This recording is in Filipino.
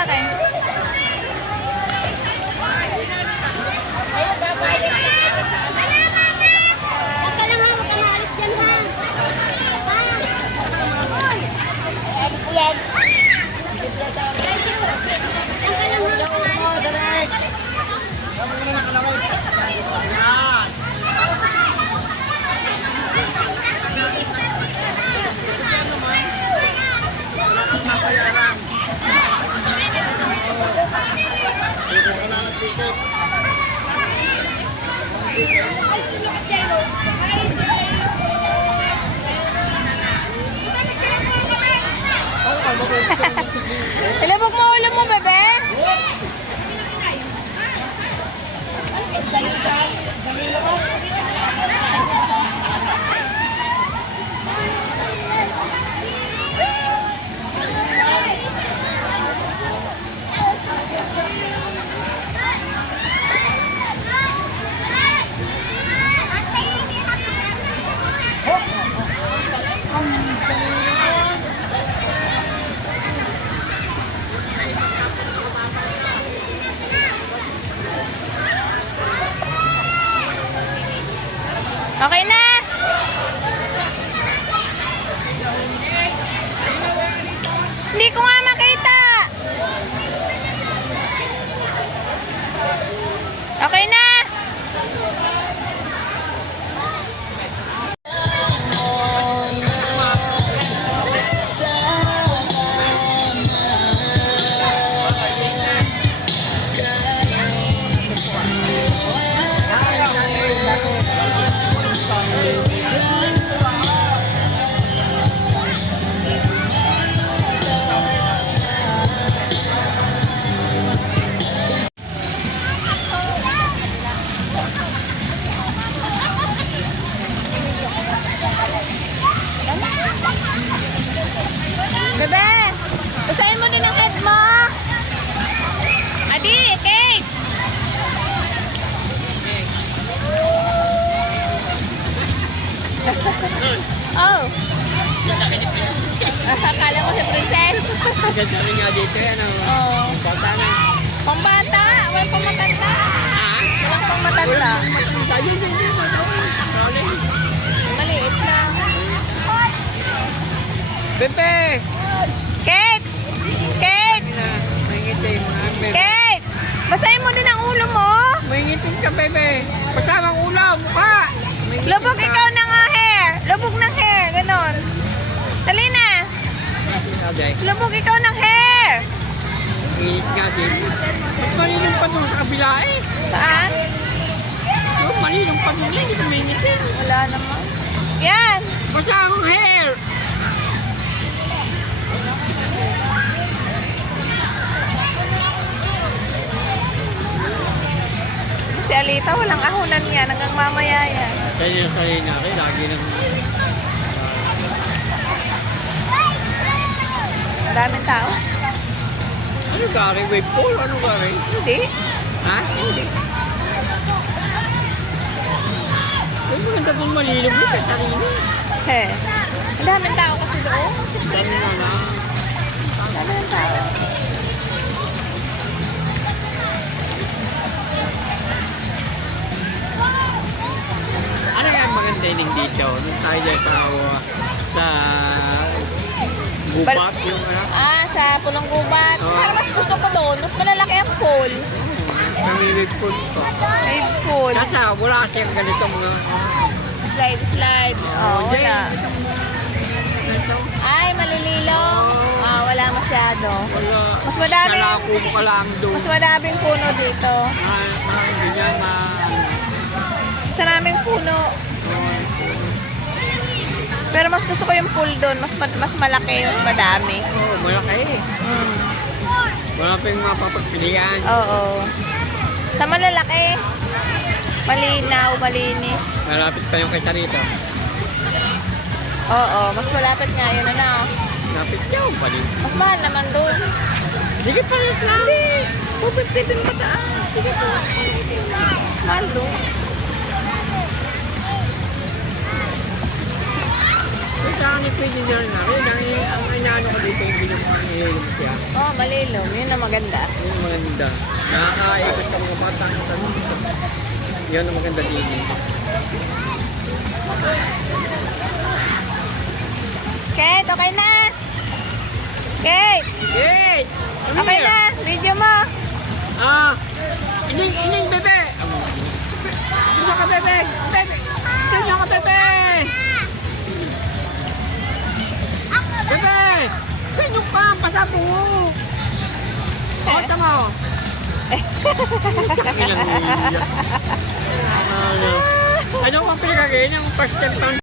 sa akin. Ilabog mo ulo mo, bebe. Okay na. Hindi ko nga makita. Okay na. Bebe, usahin mo din ang head mo. Adi, Kate. Oh. Akala mo si Princess. Ganda rin nga dito yan. Oh. Bata na. Pambata, walang pamatanda. Walang pamatanda. Maliit lang. Bebe! Kate! Kate! Mangingitim. Kate! Basahin mo din ang ulo mo. Mangingitim ka, bebe. Pagkamang ulo, mukha. Lubog ikaw ng hair. Lubog ng hair. Ganon. Dali na. Lubog ikaw ng hair. Init nga din. Ba't malinong pa doon sa kabila eh? Saan? Doon, malinong pa din. Hindi ka mangingitim. Wala naman. Yan. Basta ang hair. Si Alita, walang ahunan yan. Hanggang mamaya yan. Kaya yung sarili natin, lagi lang. Ang daming tao. Ano gari? Wave pool? Ano gari? Hindi. Ha? Hindi. Ay, maganda kung malilog mo kay sarili. He. Ang daming tao kasi doon. Dami na na. Ang daming tao. Ano yan maganda yung dito? Nung tayo sa gubat yung ano? Ah, sa Pulong Gubat. Oo. Parang mas gusto ko doon. Mas malalaki ang pool. Namilig po ito. Ay, pool. Kasa wala siyang ganito mga... Slide, slide. Oh, wala. Ito. Ay, malililo. Ah, wala masyado. Wala. Mas madami. Nalako mo ka lang doon. Mas madaming puno dito. Hindi niya ma... Sa naming puno. Pero mas gusto ko yung pool doon. Mas malaki, mas madami. Oo, malaki eh. Wala pa yung mapapagpilian. Oo. Sa malalaki. Malinaw, malinis. Malapit pa yung kita rito. Oo, mas malapit nga yun, ano. Lapit yung palit. Mas mahal naman doon. Sige palit lang. Hindi. 250 din mataan. Sige po. Mahal doon. Kung saan ni pwede na rin. Ang inaano ko dito yung binang Malilom siya. Oh, malilom. Yun ang maganda. Yun ang maganda. Nakakaikot ka mga bata ng tanong. Yun ang maganda din. Kate, okay na? Kate, Yay! okay na? Video mo. Ah! Ining, bebe! Gusto ka, bebe! Bebe! Gusto ka, bebe! Bebe! Sino ka? Pasabo! Kota mo! Ilang uya. Ano pang pinagagawin yung first step